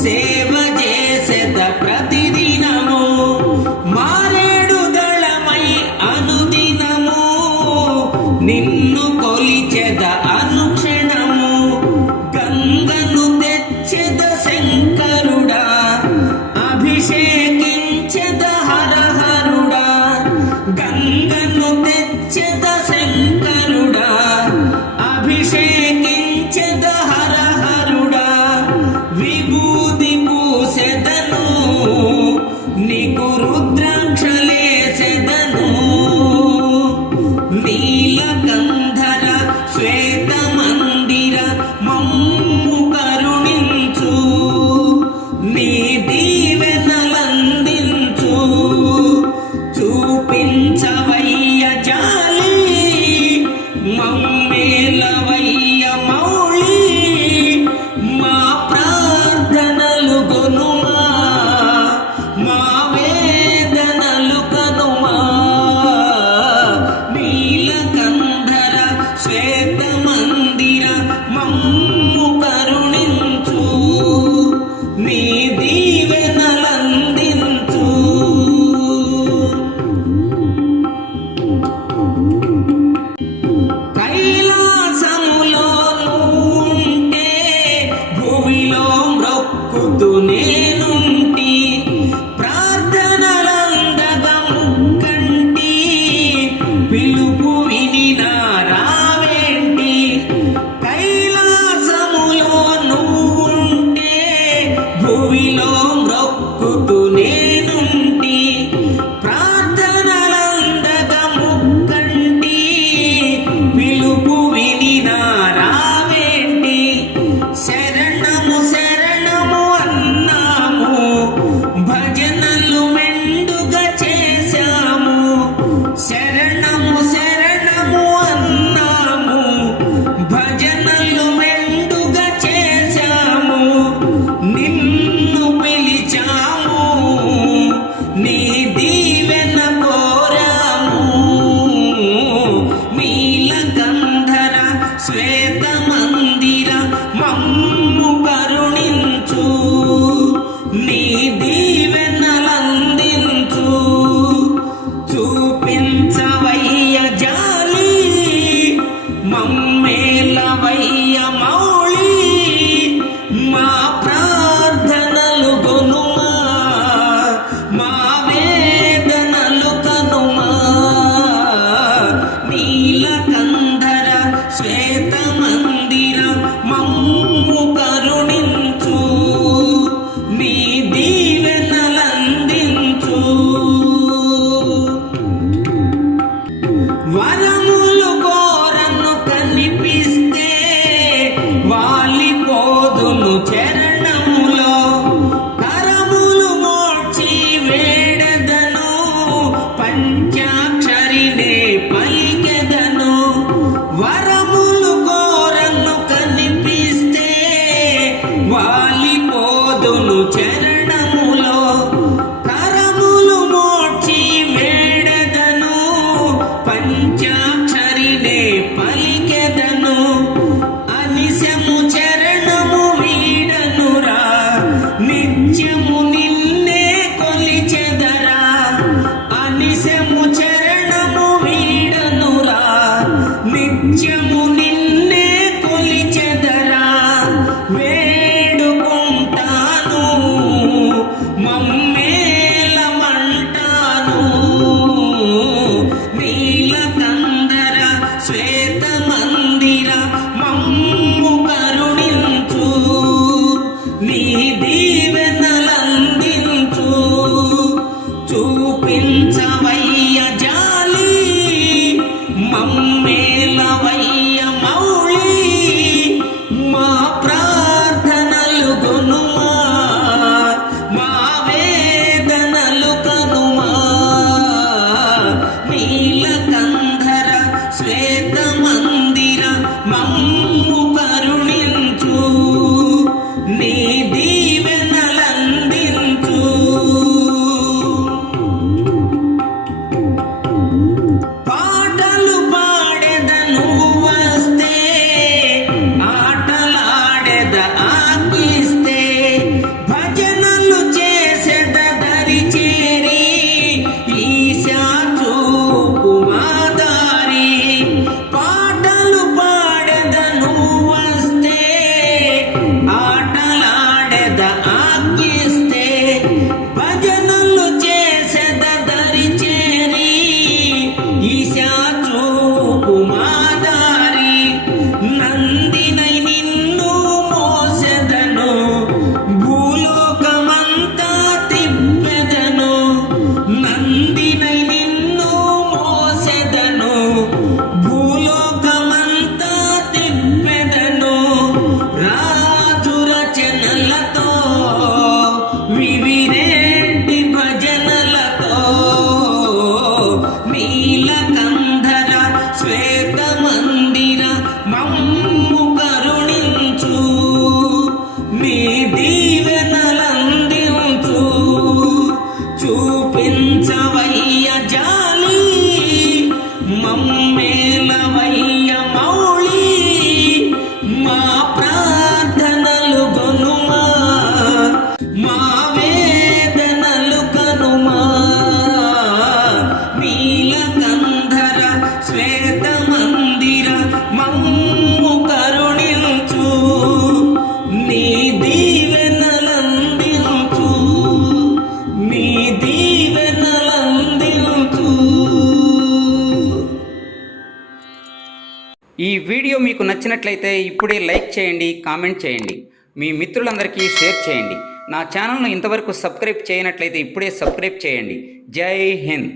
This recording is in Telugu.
సేవ చేసేద ప్రతిదినము మారేడు దళమై అనుదినము నిన్ను కొలిచెద అనుక్షణము గంగను తెచ్చెద శంకరుడా అభిషేకించెద హరహరుడా గంగను తెచ్చెద శంకరుడా అభిషేకించెద హరహరుడా విభూతి పూసెదను నీకు రుద్రాక్షలేసెదను నీలకంధర శ్వేత మందిర మమ్ము కరుణించు నీ దీవెనలందించు చూపించవయ్య జాలి మమ్మేలవయ్య మౌళి మా ప్రార్థనలు గొనుమా మా వేదనలు కనుమా నీలకంధర శ్వేత మందిర మమ్ము కరుణించు నీ దీవెనలందించు కైలాసములో నువ్వుంటే భూమిలో మ్రొక్కుతూ నేనుంటి ప్రార్థనలందగా ముక్కంటి పిలుపు విని నా రావేంటి కైలాసములో నువ్వుంటే భూమిలో మ్రొక్కుతూ నేనుంటి ప్రార్థనలందగా ముక్కంటి పిలుపు విని నా రావేంటి శరణము శరణము అన్నా ఈ వీడియో మీకు నచ్చినట్లయితే ఇప్పుడే లైక్ చేయండి, కామెంట్ చేయండి, మీ మిత్రులందరికీ షేర్ చేయండి. నా ఛానల్ను ఇంతవరకు సబ్స్క్రైబ్ చేయనట్లయితే ఇప్పుడే సబ్స్క్రైబ్ చేయండి. జై హింద్.